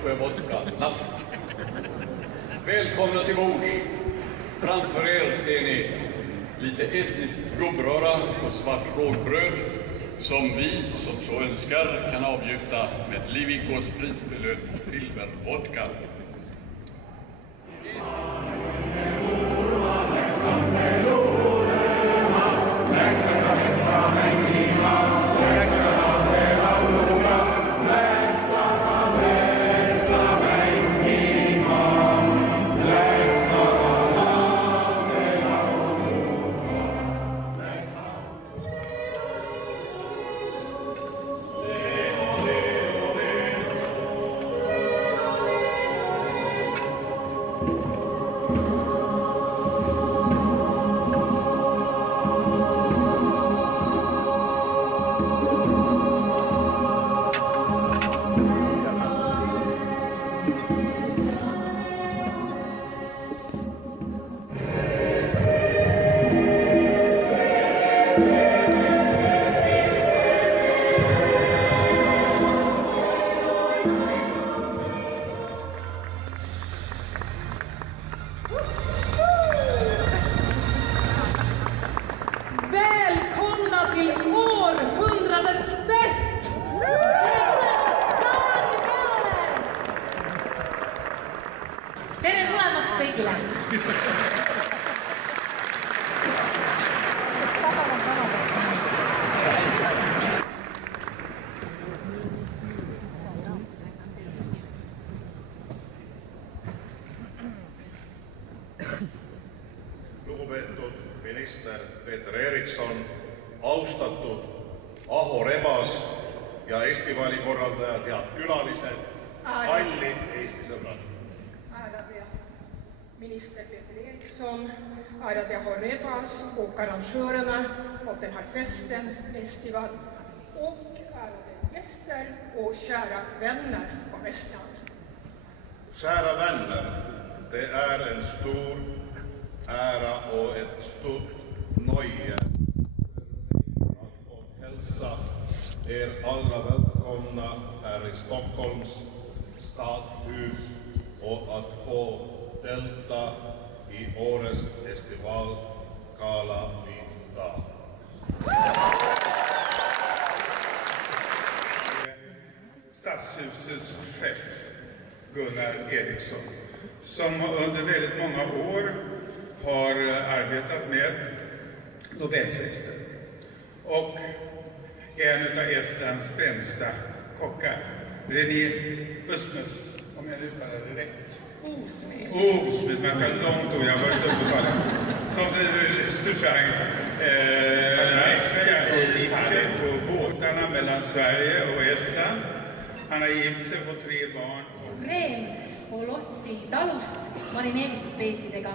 gubbe vodka, naps. Välkomna till bords. Framför er ser ni lite estnisk gubbröra och svart rågbröd som vi som så önskar kan avgjuta med Livigos prisbelönt silvervodka. Välkomna till århundradets fest! Tere tulemast kõigile! Lugupeetud minister Peeter Erikson, austatud Aho Rebas ja festivali korraldajad, head külalised, kallid Eesti sõbrad. Ärade minister Peter Eriksson, ärade Aho Rebas och arrangörerna av den här festen, festival och ärade gäster och kära vänner av Estland. Kära vänner, det är en stor ära och ett stort nöje att få hälsa er alla välkomna här i Stockholms stadshus och att få delta i årets festival Kala vit dag. Stadshusets chef Gunnar Eriksson, som under väldigt många år har arbetat med Nobelfesten och en av Estlands främsta kockar, René Usmus, om jag uttalar det rätt. Osmus, man kan långt ord, jag har varit uppe på det. Som driver restaurang på båtarna mellan Sverige och Estland. Han har gift sig, fått 3 barn. Reem Olotsi talust marineeritud peetidega,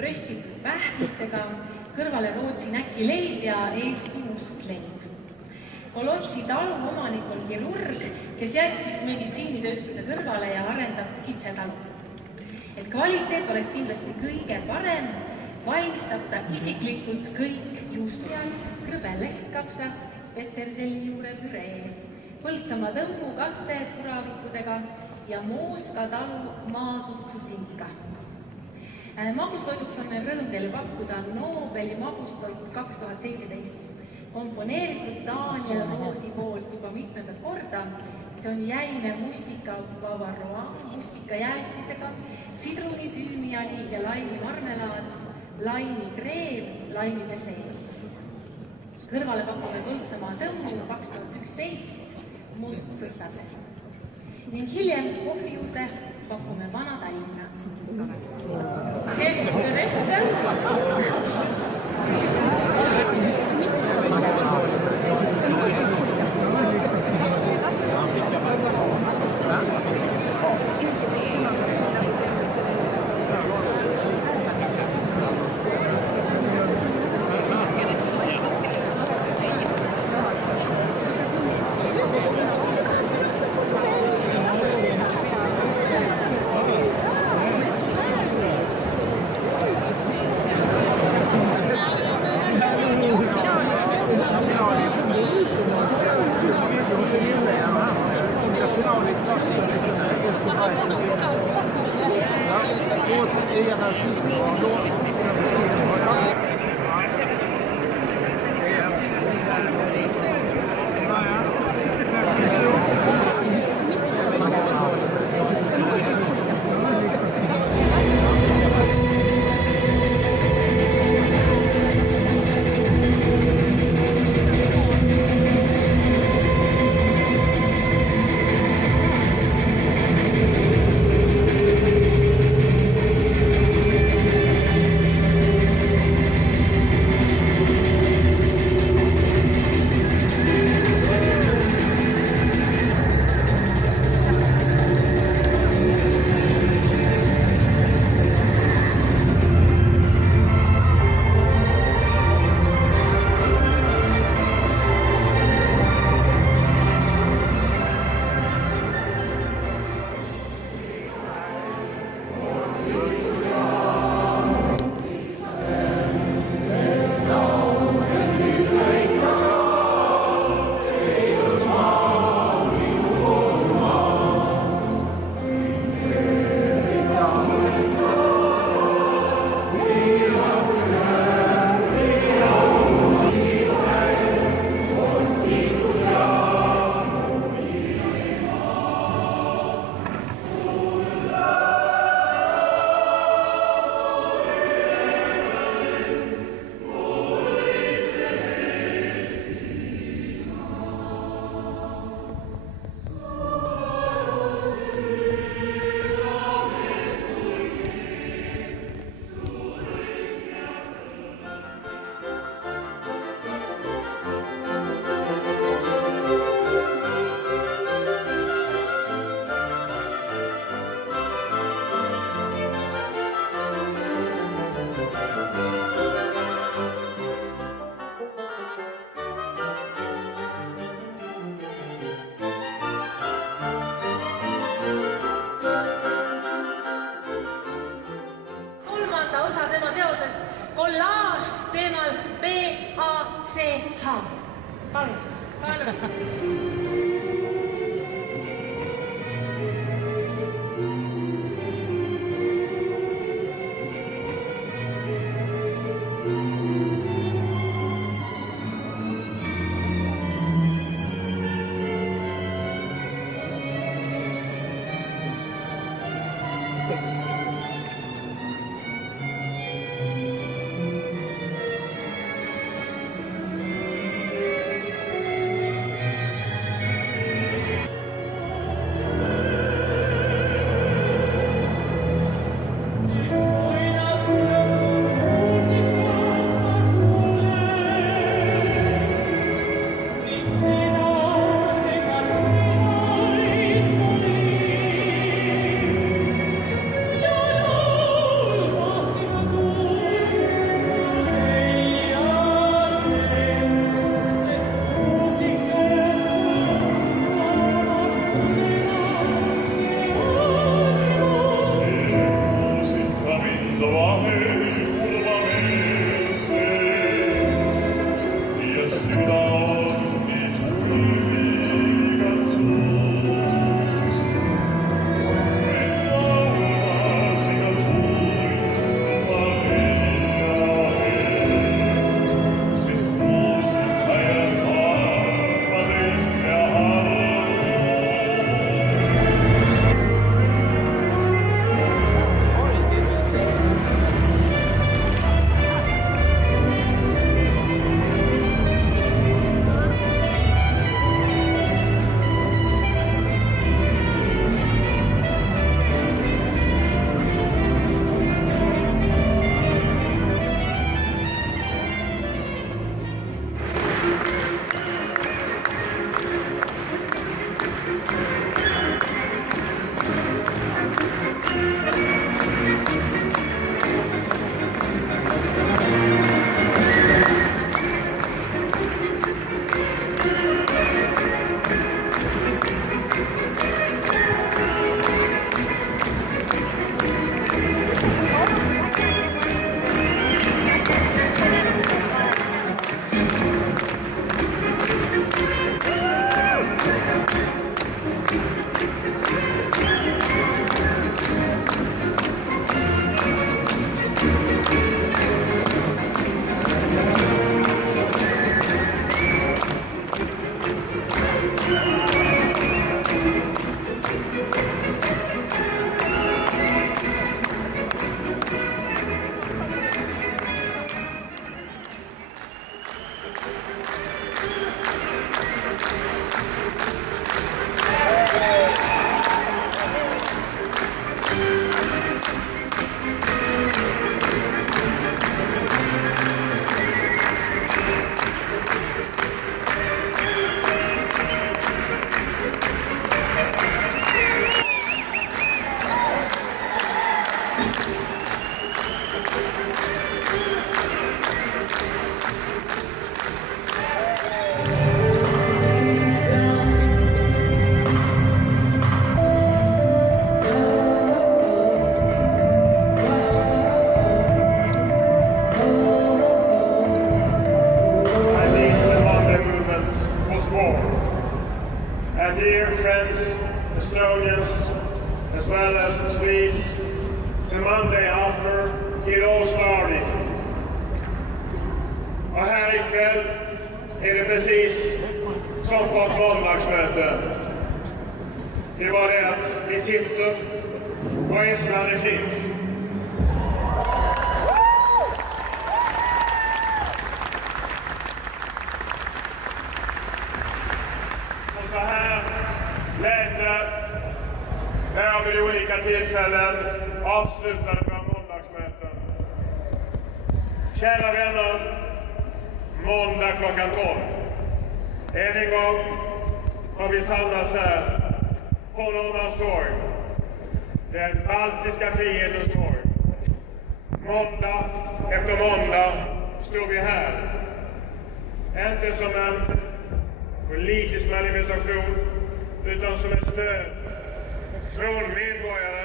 röstitud pähklitega, kõrvale Rootsi näkileib ja Eesti mustleib. Olotsi talu omanik on kirurg, kes jättis meditsiinitööstuse kõrvale ja arendab kitsetalu. Et kvaliteet oleks kindlasti kõige parem, valmistab ta isiklikult kõik juustujalg, krõbeleht kapsas, peterselli juure püree, Põltsamaa tõmmu kaste puravikudega ja Mooska talu maasutsusinka. Magustoiduks on meil rõõm teile pakkuda Nobeli magustoit 2017. Komponeeritud Daniel Roosi poolt juba mitmendat korda. See on jäine mustika Bavarois, mustika jäätisega, sidruni, tüümiani ja laimi marmelaad, laimi kreem, laimi pesee. Kõrvale pakume Põltsamaa tõmmu 2011 must sõstades. Ning hiljem kohvi juurde pakume Vana Tallinna. Keskne ette! kollaaž teemal BACH. Palun, palun. And dear friends, Estonians, as well as Swedes, the Monday after it all started. Och här ikväll är det precis som på ett måndagsmöte. Det var det att vi sitter och Estland är fritt. Så här lät det när jag vid olika tillfällen avslutade våra måndagsmöten. Kära vänner, måndag klockan 12. Än en gång har vi samlats här på Norrmalmstorg. Den baltiska frihetens torg. Måndag efter måndag står vi här. Inte som en politisk manifestation, utan som ett stöd från medborgare.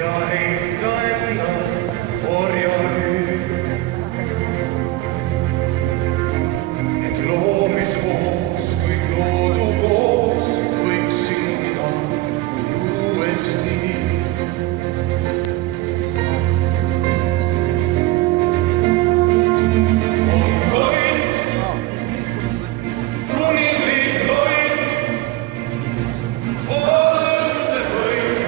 Ja heita enda orjary. Et loomisvoos kõik loodu koos võiks silmida uuesti. On Koit, kuninglik Koit, valguse võim.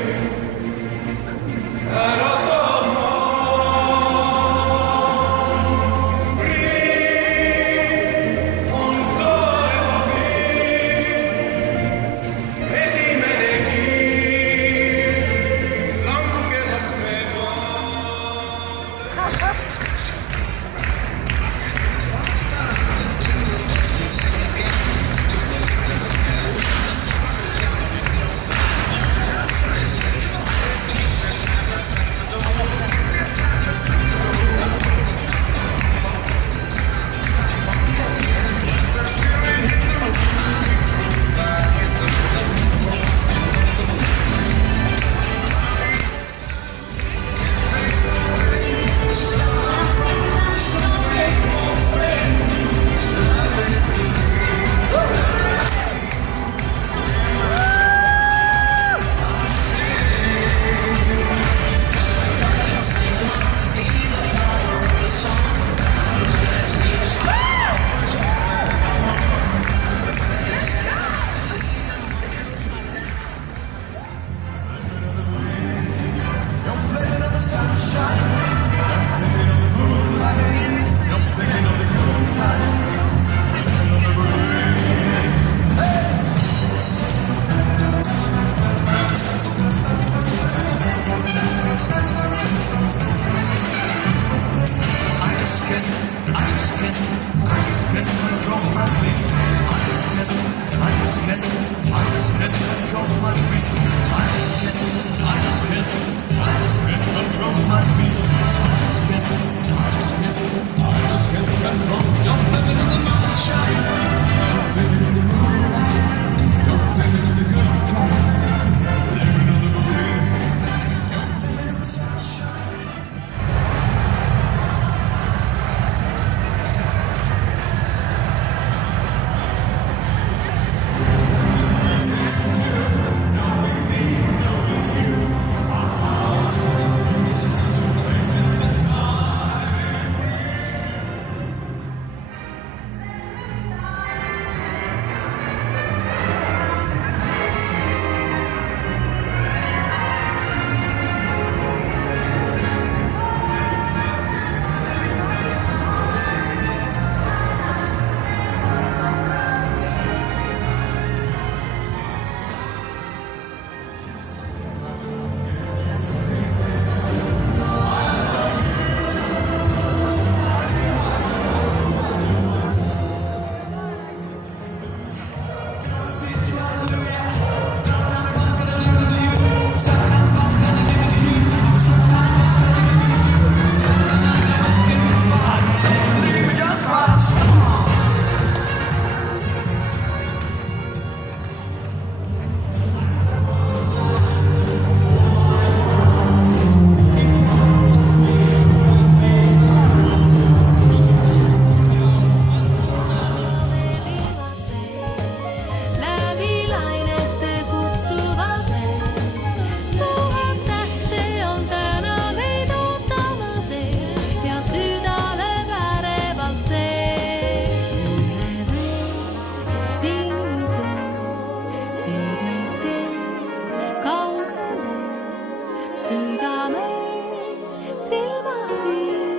südames silmapiir.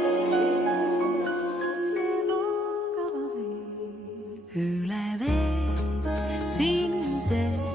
Üle vee sinise